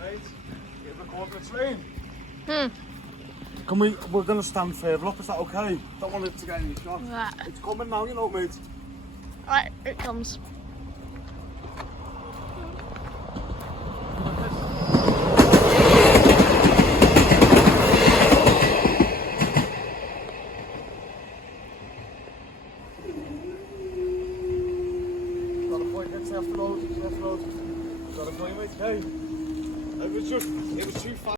Right, mate. Get recording the train. We're going to stand further up, is that okay? Don't want it to get any shot. Right. It's coming now, you know, mate. Right, it comes. Got a point, it's left road. Got a point, mate, okay? It was too fast.